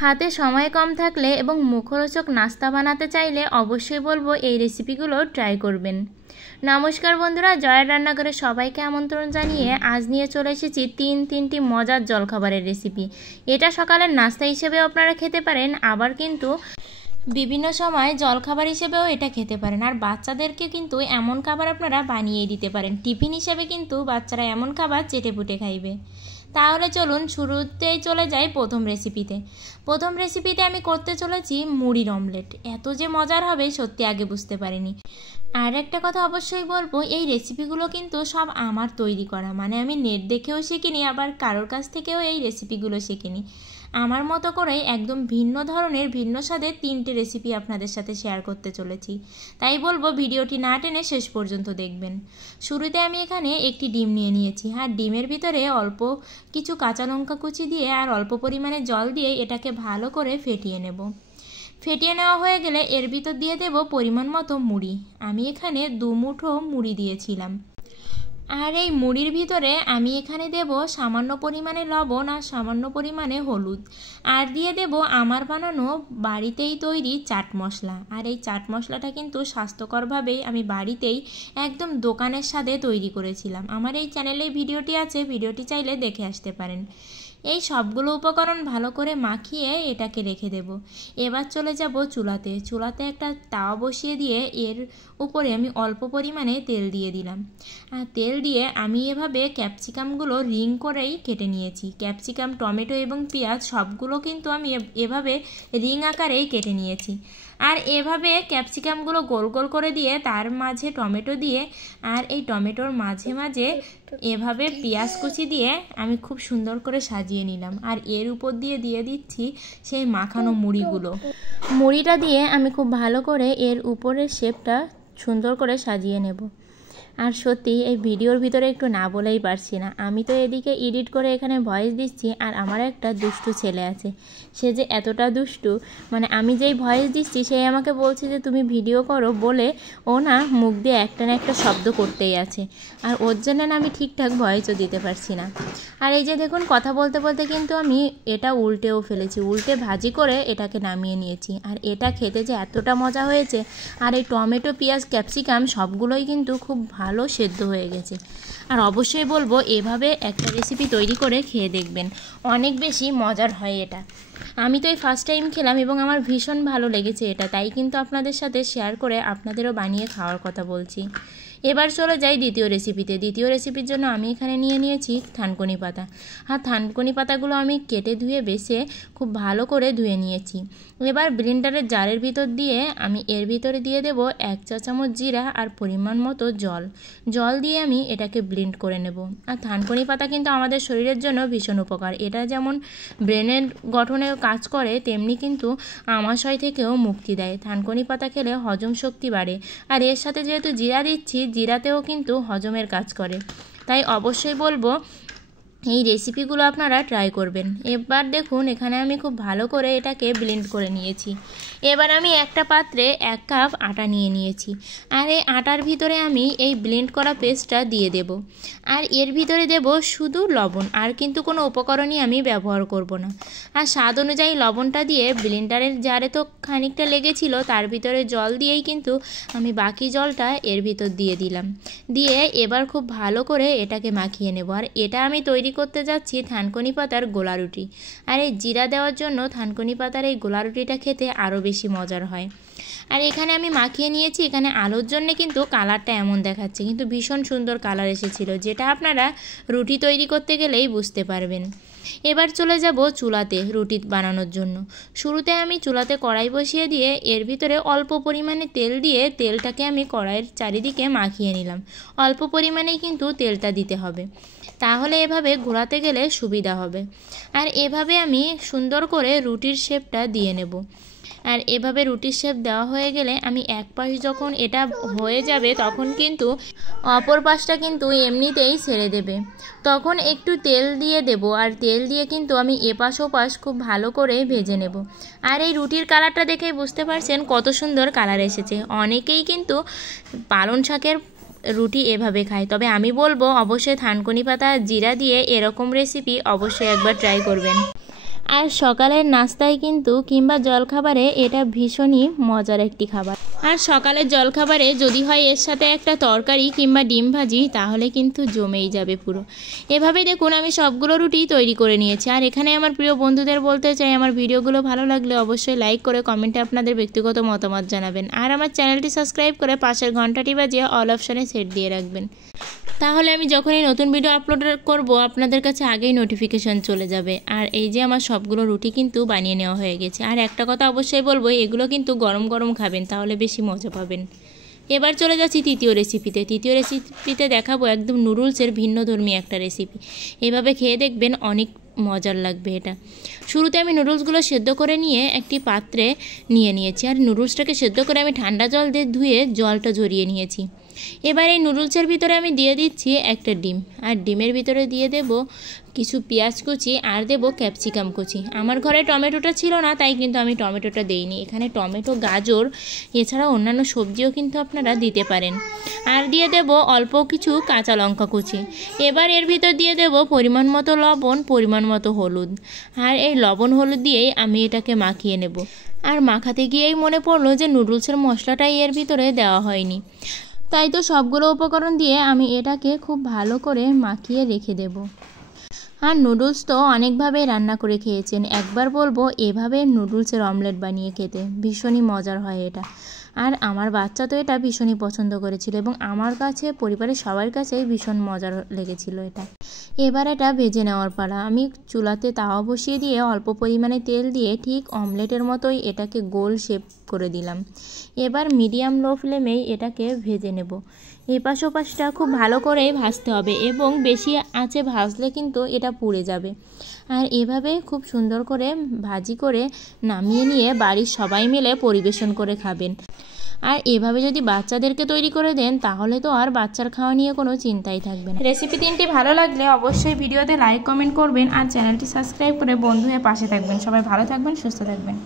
হাতে সময় কম থাকলে এবং মুখরোচক নাস্তা বানাতে চাইলে অবশ্যই বলবো এই রেসিপিগুলো ট্রাই করবেন। নমস্কার বন্ধুরা, জয়ের রান্নাঘরে সবাইকে আমন্ত্রণ জানিয়ে আজ নিয়ে চলে এসেছি তিনটি মজার জলখাবারের রেসিপি। এটা সকালের নাস্তা হিসেবেও আপনারা খেতে পারেন, আবার কিন্তু বিভিন্ন সময় জলখাবার হিসেবেও এটা খেতে পারেন। আর বাচ্চাদেরকে কিন্তু এমন খাবার আপনারা বানিয়েই দিতে পারেন। টিফিন হিসেবে কিন্তু বাচ্চারা এমন খাবার চেটেপুটে খাইবে। তাহলে চলুন শুরুতেই চলে যাই প্রথম রেসিপিতে আমি করতে চলেছি মুড়ির অমলেট। এত যে মজার হবে সত্যি আগে বুঝতে পারিনি। আর একটা কথা অবশ্যই বলবো, এই রেসিপিগুলো কিন্তু সব আমার তৈরি করা, মানে আমি নেট দেখেও শিখিনি, আবার কারোর কাছ থেকেও এই রেসিপিগুলো শিখিনি। আমার মতো করে একদম ভিন্ন ধরনের ভিন্ন স্বাদের 3টে রেসিপি আপনাদের সাথে শেয়ার করতে চলেছি। তাই বলবো ভিডিওটি না টেনে শেষ পর্যন্ত দেখবেন। শুরুতে আমি এখানে একটি ডিম নিয়ে নিয়েছি, আর ডিমের ভিতরে অল্প কিছু কাঁচা লঙ্কা কুচি দিয়ে আর অল্প পরিমাণে জল দিয়ে এটাকে ভালো করে ফেটিয়ে নেব। ফেটিয়ে নেওয়া হয়ে গেলে এর ভিতর দিয়ে দেব পরিমাণ মতো মুড়ি। আমি এখানে 2 মুঠো মুড়ি দিয়েছিলাম। আর এই মুড়ির ভিতরে আমি এখানে দেব সামান্য পরিমাণে লবণ আর সামান্য পরিমাণে হলুদ, আর দিয়ে দেব আমার বানানো বাড়িতেই তৈরি চাট মশলা। আর এই চাট মশলাটা কিন্তু স্বাস্থ্যকরভাবেই আমি বাড়িতেই একদম দোকানের স্বাদে তৈরি করেছিলাম। আমার এই চ্যানেলে ভিডিওটি আছে, ভিডিওটি চাইলে দেখে আসতে পারেন। এই সবগুলো উপকরণ ভালো করে মাখিয়ে এটাকে রেখে দেব। এবার চলে যাব চুলাতে একটা তাওয়া বসিয়ে দিয়ে এর উপরে আমি অল্প পরিমাণে তেল দিয়ে দিলাম। আর তেল দিয়ে আমি এভাবে ক্যাপসিকামগুলো রিং করেই কেটে নিয়েছি। ক্যাপসিকাম, টমেটো এবং পেঁয়াজ সবগুলো কিন্তু আমি এভাবে রিং আকারেই কেটে নিয়েছি। আর এভাবে ক্যাপসিকামগুলো গোল গোল করে দিয়ে তার মাঝে টমেটো দিয়ে, আর এই টমেটোর মাঝে মাঝে এভাবে পেঁয়াজ কুচি দিয়ে আমি খুব সুন্দর করে সাজিয়ে নিলাম। আর এর উপর দিয়ে দিচ্ছি সেই মাখানো মুড়িটা দিয়ে আমি খুব ভালো করে এর উপরের শেপটা সুন্দর করে সাজিয়ে নেব। আর সত্যি এই ভিডিওর ভিতরে একটু না বলেই পারছি না, আমি তো এদিকে এডিট করে এখানে ভয়েস দিচ্ছি, আর আমার একটা দুষ্টু ছেলে আছে। সে যে এতটা দুষ্টু, মানে আমি যেই ভয়েস দিচ্ছি সেই আমাকে বলছে যে তুমি ভিডিও করো বলে ও না মুখ দিয়ে একটা না একটা শব্দ করতেই আছে। আর ওর জন্য না আমি ঠিকঠাক ভয়েসও দিতে পারছি না। আর এই যে দেখুন, কথা বলতে বলতে কিন্তু আমি এটা উল্টেও ফেলেছি, উল্টে ভাজি করে এটাকে নামিয়ে নিয়েছি। আর এটা খেতে যে এতটা মজা হয়েছে, আর এই টমেটো, পেঁয়াজ, ক্যাপসিকাম সবগুলোই কিন্তু খুব ভালো সেদ্ধ হয়ে গেছে। আর অবশ্যই বলবো এভাবে একটা রেসিপি তৈরি করে খেয়ে দেখবেন, অনেক বেশি মজার হয় এটা। আমি তো এই ফার্স্ট টাইম খেলাম এবং আমার ভীষণ ভালো লেগেছে এটা, তাই কিন্তু আপনাদের সাথে শেয়ার করে আপনাদেরও বানিয়ে খাওয়ার কথা বলছি। এবার চলে যাই দ্বিতীয় রেসিপির জন্য আমি এখানে নিয়ে নিয়েছি থানকুনি পাতা। আর থানকুনি পাতাগুলো আমি কেটে ধুয়ে বেছে খুব ভালো করে ধুয়ে নিয়েছি। এবার ব্লেন্ডারের জারের ভিতর দিয়ে আমি এর ভিতরে দিয়ে দেব 1 চা চামচ জিরা আর পরিমাণ মতো জল দিয়ে আমি এটাকে ব্লেন্ড করে নেব। আর থানকুনি পাতা কিন্তু আমাদের শরীরের জন্য ভীষণ উপকার। এটা যেমন ব্রেনের গঠনে কাজ করে, তেমনি কিন্তু আমাশয় থেকেও মুক্তি দেয়। থানকুনি পাতা খেলে হজম শক্তি বাড়ে, আর এর সাথে যেহেতু জিরা দিচ্ছি, জিরাতেও কিন্তু হজমের কাজ করে। তাই অবশ্যই বলবো এই রেসিপিগুলো আপনারা ট্রাই করবেন। এবার দেখুন এখানে আমি খুব ভালো করে এটাকে ব্লেন্ড করে নিয়েছি। এবার আমি একটা পাত্রে 1 কাপ আটা নিয়ে নিয়েছি, আর এই আটার ভিতরে আমি এই ব্লেন্ড করা পেস্টটা দিয়ে দেব। আর এর ভিতরে দেব শুধু লবণ, আর কিন্তু কোনো উপকরণই আমি ব্যবহার করব না। আর স্বাদ অনুযায়ী লবণটা দিয়ে ব্লেন্ডারের জারে তো খানিকটা লেগেছিল, তার ভিতরে জল দিয়েই কিন্তু আমি বাকি জলটা এর ভিতর দিয়ে দিলাম। দিয়ে এবার খুব ভালো করে এটাকে মাখিয়ে নেব। আর এটা আমি তৈরি করতে যাচ্ছি থানকুনি পাতার গোলা রুটি। আর এই জিরা দেওয়ার জন্য থানকুনি পাতার এই গোলা রুটিটা খেতে আরও বেশি মজার হয়। আর এখানে আমি মাখিয়ে নিয়েছি। এখানে আলোর জন্য কিন্তু কালারটা এমন দেখাচ্ছে, কিন্তু ভীষণ সুন্দর কালার এসেছিল, যেটা আপনারা রুটি তৈরি করতে গেলেই বুঝতে পারবেন। এবার চলে যাব চুলাতে রুটি বানানোর জন্য। শুরুতে আমি চুলাতে কড়াই বসিয়ে দিয়ে এর ভিতরে অল্প পরিমাণে তেল দিয়ে তেলটাকে আমি কড়াইয়ের চারিদিকে মাখিয়ে নিলাম। অল্প পরিমাণেই কিন্তু তেলটা দিতে হবে, তাহলে এভাবে ঘোরাতে গেলে সুবিধা হবে। আর এভাবে আমি সুন্দর করে রুটির শেপটা দিয়ে নেব। আর এভাবে রুটির শেপ দেওয়া হয়ে গেলে আমি এক পাশ যখন এটা হয়ে যাবে তখন কিন্তু অপর পাশটা কিন্তু এমনিতেই ছেড়ে দেবে, তখন একটু তেল দিয়ে দেব। আর তেল দিয়ে কিন্তু আমি এপাশ ওপাশ খুব ভালো করে ভেজে নেব। আর এই রুটির কালারটা দেখেই বুঝতে পারছেন কত সুন্দর কালার এসেছে। অনেকেই কিন্তু পালং শাকের রুটি এভাবে খায়, তবে আমি বলবো অবশ্যই থানকুনি পাতা জিরা দিয়ে এরকম রেসিপি অবশ্যই একবার ট্রাই করবেন। আর সকালের নাস্তায় কিন্তু কিংবা জলখাবারে এটা ভীষণই মজার একটি খাবার। আর সকালের জলখাবারে যদি হয় এর সাথে একটা তরকারি কিংবা ডিম ভাজি, তাহলে কিন্তু জমেই যাবে পুরো। এভাবে দেখুন আমি সবগুলো রুটি তৈরি করে নিয়েছি। আর এখানে আমার প্রিয় বন্ধুদের বলতে চাই, আমার ভিডিওগুলো ভালো লাগলে অবশ্যই লাইক করে কমেন্টে আপনাদের ব্যক্তিগত মতামত জানাবেন। আর আমার চ্যানেলটি সাবস্ক্রাইব করে পাশের ঘন্টাটি বাজিয়ে অল অপশানে সেট দিয়ে রাখবেন, তাহলে আমি যখনই নতুন ভিডিও আপলোড করব আপনাদের কাছে আগেই নোটিফিকেশান চলে যাবে। আর এই যে আমার সবগুলো রুটি কিন্তু বানিয়ে নেওয়া হয়ে গেছে। আর একটা কথা অবশ্যই বলবো, এগুলো কিন্তু গরম গরম খাবেন, তাহলে বেশি মজা পাবেন। এবার চলে যাচ্ছি তৃতীয় রেসিপিতে দেখাবো একদম নুডলসের ভিন্নধর্মী একটা রেসিপি। এভাবে খেয়ে দেখবেন, অনেক মজার লাগবে এটা। শুরুতে আমি নুডলসগুলো সেদ্ধ করে নিয়ে একটি পাত্রে নিয়েছি। আর নুডলসটাকে সেদ্ধ করে আমি ঠান্ডা জল দিয়ে ধুয়ে জলটা ঝরিয়ে নিয়েছি। এবার এই নুডলসের ভিতরে আমি দিয়ে দিচ্ছি একটা ডিম। আর ডিমের ভিতরে দিয়ে দেব কিছু পেঁয়াজ কুচি আর দেব ক্যাপসিকাম কুচি। আমার ঘরে টমেটোটা ছিল না, তাই কিন্তু আমি টমেটোটা দেইনি। এখানে টমেটো, গাজর এছাড়া অন্যান্য সবজিও কিন্তু আপনারা দিতে পারেন। আর দিয়ে দেব অল্প কিছু কাঁচা লঙ্কা কুচি। এবার এর ভিতর দিয়ে দেব পরিমাণ মতো লবণ, পরিমাণ মতো হলুদ। আর এই লবণ হলুদ দিয়েই আমি এটাকে মাখিয়ে নেব। আর মাখাতে গিয়েই মনে পড়লো যে নুডলসের মশলাটাই এর ভিতরে দেওয়া হয়নি, তাই তো সবগুলো উপকরণ দিয়ে আমি এটাকে খুব ভালো করে মাখিয়ে রেখে দেব। আর নুডলস তো অনেকভাবেই রান্না করে খেয়েছেন, একবার বলবো এভাবে নুডলসের অমলেট বানিয়ে খেতে ভীষণই মজার হয় এটা। আর আমার বাচ্চা তো এটা ভীষণই পছন্দ করেছিল এবং আমার কাছে, পরিবারের সবার কাছেই ভীষণ মজার লেগেছিল এটা। এবার এটা ভেজে নেওয়ার পালা। আমি চুলাতে তাওয়া বসিয়ে দিয়ে অল্প পরিমাণে তেল দিয়ে ঠিক অমলেটের মতোই এটাকে গোল শেপ করে দিলাম। এবার মিডিয়াম লো ফ্লেমেই এটাকে ভেজে নেব। এপাশ ওপাশটা খুব ভালো করেই ভাজতে হবে এবং বেশি আঁচে ভাজলে কিন্তু এটা পুড়ে যাবে। আর এভাবে খুব সুন্দর করে ভাজি করে নামিয়ে নিয়ে বাড়ির সবাই মিলে পরিবেশন করে খাবেন। আর এভাবে যদি বাচ্চাদেরকে তৈরি করে দেন, তাহলে তো আর বাচ্চার খাওয়া নিয়ে কোনো চিন্তাই থাকবে না। রেসিপি 3টি ভালো লাগলে অবশ্যই ভিডিওতে লাইক কমেন্ট করবেন আর চ্যানেলটি সাবস্ক্রাইব করে বন্ধু হয়ে পাশে থাকবেন। সবাই ভালো থাকবেন, সুস্থ থাকবেন।